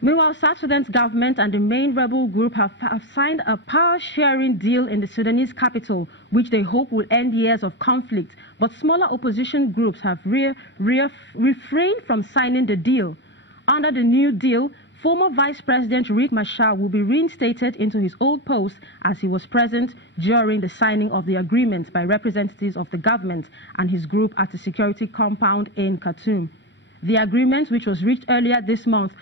Meanwhile, South Sudan's government and the main rebel group have signed a power-sharing deal in the Sudanese capital, which they hope will end years of conflict. But smaller opposition groups have refrained from signing the deal. Under the new deal, former Vice President Riek Machar will be reinstated into his old post as he was present during the signing of the agreement by representatives of the government and his group at the security compound in Khartoum. The agreement, which was reached earlier this month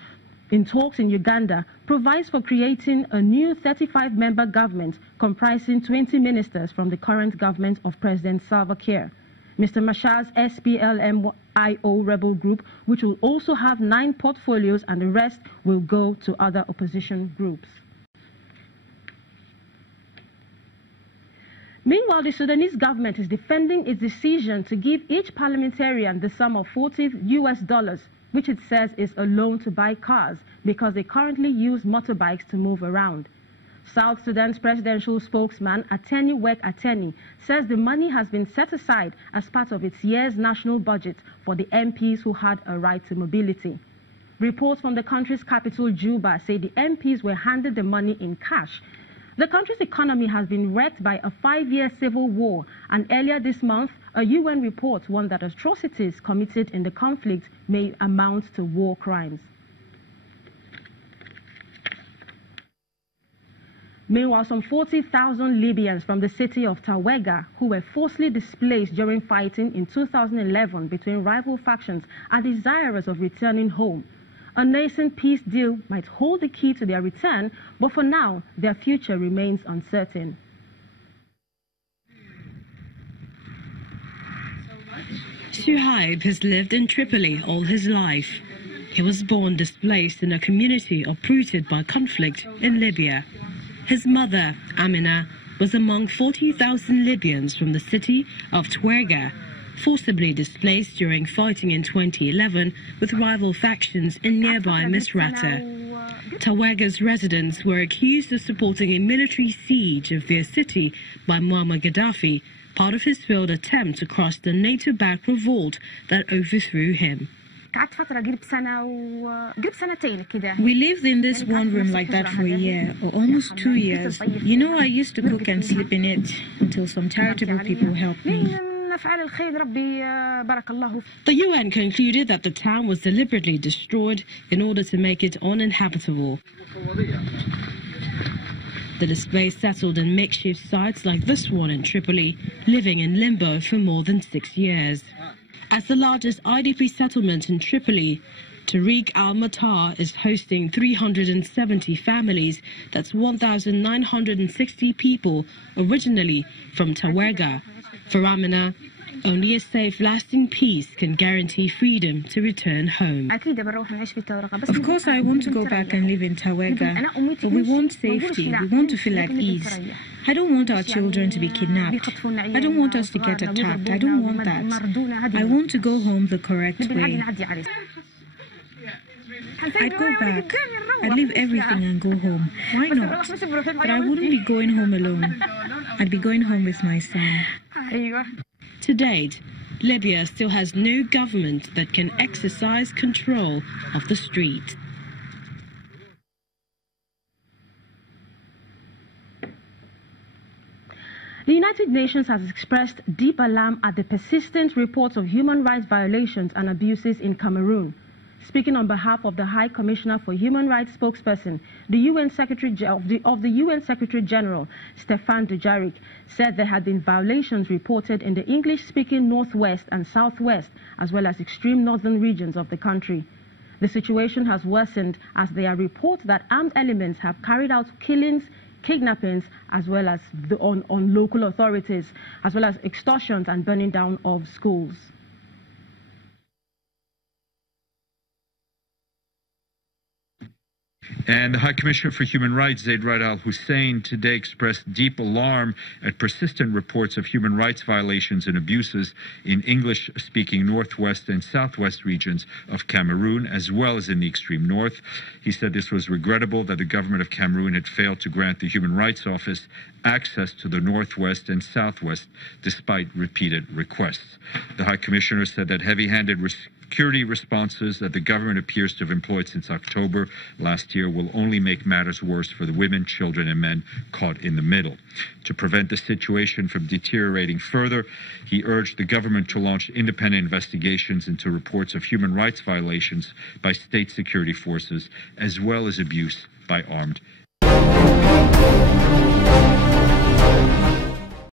in talks in Uganda, provides for creating a new 35-member government comprising 20 ministers from the current government of President Salva Kiir. Mr. Machar's SPLM-IO rebel group, which will also have 9 portfolios, and the rest will go to other opposition groups. Meanwhile, the Sudanese government is defending its decision to give each parliamentarian the sum of $40, which it says is a loan to buy cars because they currently use motorbikes to move around. South Sudan's presidential spokesman, Ateni Wek Ateni, says the money has been set aside as part of its year's national budget for the MPs who had a right to mobility. Reports from the country's capital, Juba, say the MPs were handed the money in cash. The country's economy has been wrecked by a 5-year civil war, and earlier this month, a UN report warned that atrocities committed in the conflict may amount to war crimes. Meanwhile, some 40,000 Libyans from the city of Tawega, who were forcibly displaced during fighting in 2011 between rival factions, are desirous of returning home. A nascent peace deal might hold the key to their return, but for now, their future remains uncertain. Suhaib has lived in Tripoli all his life. He was born displaced in a community uprooted by conflict in Libya. His mother, Amina, was among 40,000 Libyans from the city of Tawega, forcibly displaced during fighting in 2011 with rival factions in nearby Misrata. Tawega's residents were accused of supporting a military siege of their city by Muammar Gaddafi, part of his failed attempt to crush the NATO-backed revolt that overthrew him. We lived in this one room like that for a year, or almost 2 years. You know, I used to cook and sleep in it until some charitable people helped me. The UN concluded that the town was deliberately destroyed in order to make it uninhabitable. The displaced settled in makeshift sites like this one in Tripoli, living in limbo for more than 6 years. As the largest IDP settlement in Tripoli, Tariq al-Matar is hosting 370 families, that's 1,960 people, originally from Tawega. For Amina, only a safe, lasting peace can guarantee freedom to return home. Of course, I want to go back and live in Tawega, but we want safety. We want to feel at ease. I don't want our children to be kidnapped. I don't want us to get attacked. I don't want that. I want to go home the correct way. I'd go back. I'd leave everything and go home. Why not? But I wouldn't be going home alone. I'd be going home with my son. To date, Libya still has no government that can exercise control of the street. The United Nations has expressed deep alarm at the persistent reports of human rights violations and abuses in Cameroon. Speaking on behalf of the High Commissioner for Human Rights spokesperson, the UN Secretary of the UN Secretary General, Stéphane Dujarric, said there had been violations reported in the English-speaking northwest and southwest, as well as extreme northern regions of the country. The situation has worsened as there are reports that armed elements have carried out killings, kidnappings, as well as on local authorities, as well as extortions and burning down of schools. And the High Commissioner for Human Rights, Zeid Ra'ad Al Hussein, today expressed deep alarm at persistent reports of human rights violations and abuses in English-speaking northwest and southwest regions of Cameroon, as well as in the extreme north. He said this was regrettable that the government of Cameroon had failed to grant the Human Rights Office access to the northwest and southwest despite repeated requests. The High Commissioner said that heavy-handed security responses that the government appears to have employed since October last year will only make matters worse for the women, children, and men caught in the middle. To prevent the situation from deteriorating further, he urged the government to launch independent investigations into reports of human rights violations by state security forces, as well as abuse by armed